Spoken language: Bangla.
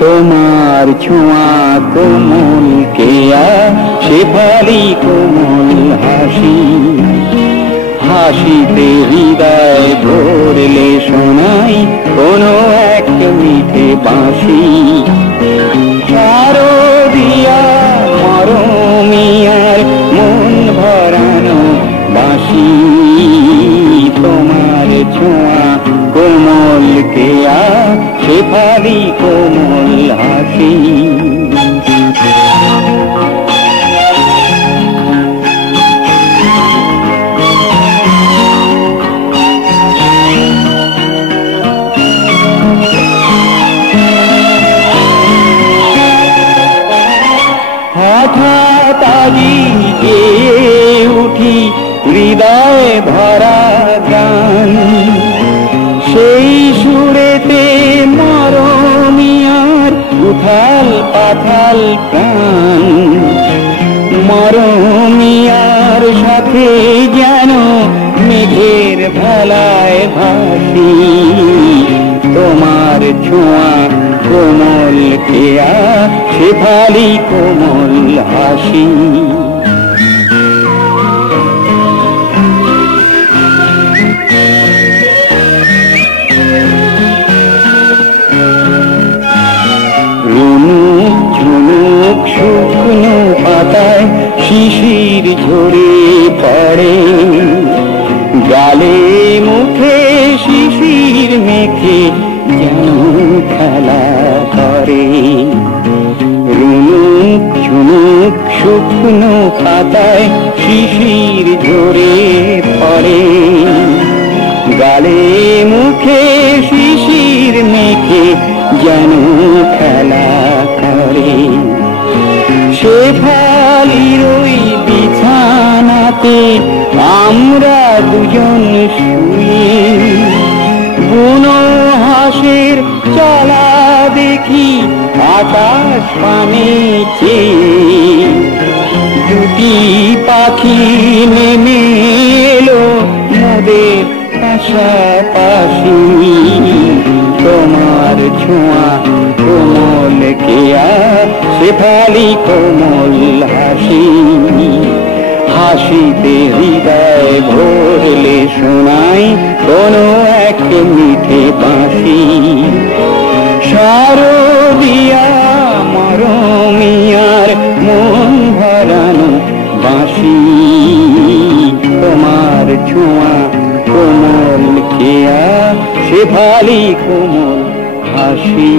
তোমার ছোঁয়া কোমল কেয়া শেফালি কোমল হাসি, হাসিতে হৃদয় ভরলে শোনাই কোনো এক মিঠে বাঁশি। শারদিয়া মরমিয়ার মন ভরানো বাঁশি, তোমার ছোঁয়া কোমল কেয়া শেফালি কোমল হাসি। হঠাৎ আজি গেয়ে উঠি হৃদয় ভরা গান, সেই সুরেতে মরমিয়ার উথাল পাথাল প্রাণ। মরমিয়ার সাথে যেন মেঘের ভেলায় ভাসি, তোমার ছোঁয়া কোমল কেয়া শেফালি কোমল হাসি। রুনুক ঝুনুক শুকনো পাতায় শিশির ঝরে পড়ে, গালে মুখে শিশির মেখে যেন খেলা করে। রুনুক ঝুনুক শুকনো পাতায় শিশির ঝরে পড়ে, গালে মুখে শিশির মেখে যেন খেলা করে। শেফালির ওই বিছানাতে আমরা দুজন শুয়ে, বুনো হাঁসের চলা দেখি আকাশ পানে চেয়ে। দুটি পাখি নেমে এলো মোদের পাশাপাশি, তোমার ছোঁয়া কোমল কেয়া শেফালি কোমল হাসি। হাসিতে হৃদয় ভরলে শোনাই কোনো এক মিঠে বাঁশি। শারদিয়া মরমিয়ার মন ভরানো বাঁশি, তোমার ছোঁয়া কোমল কেয়া শেফালি কোমল হাসি।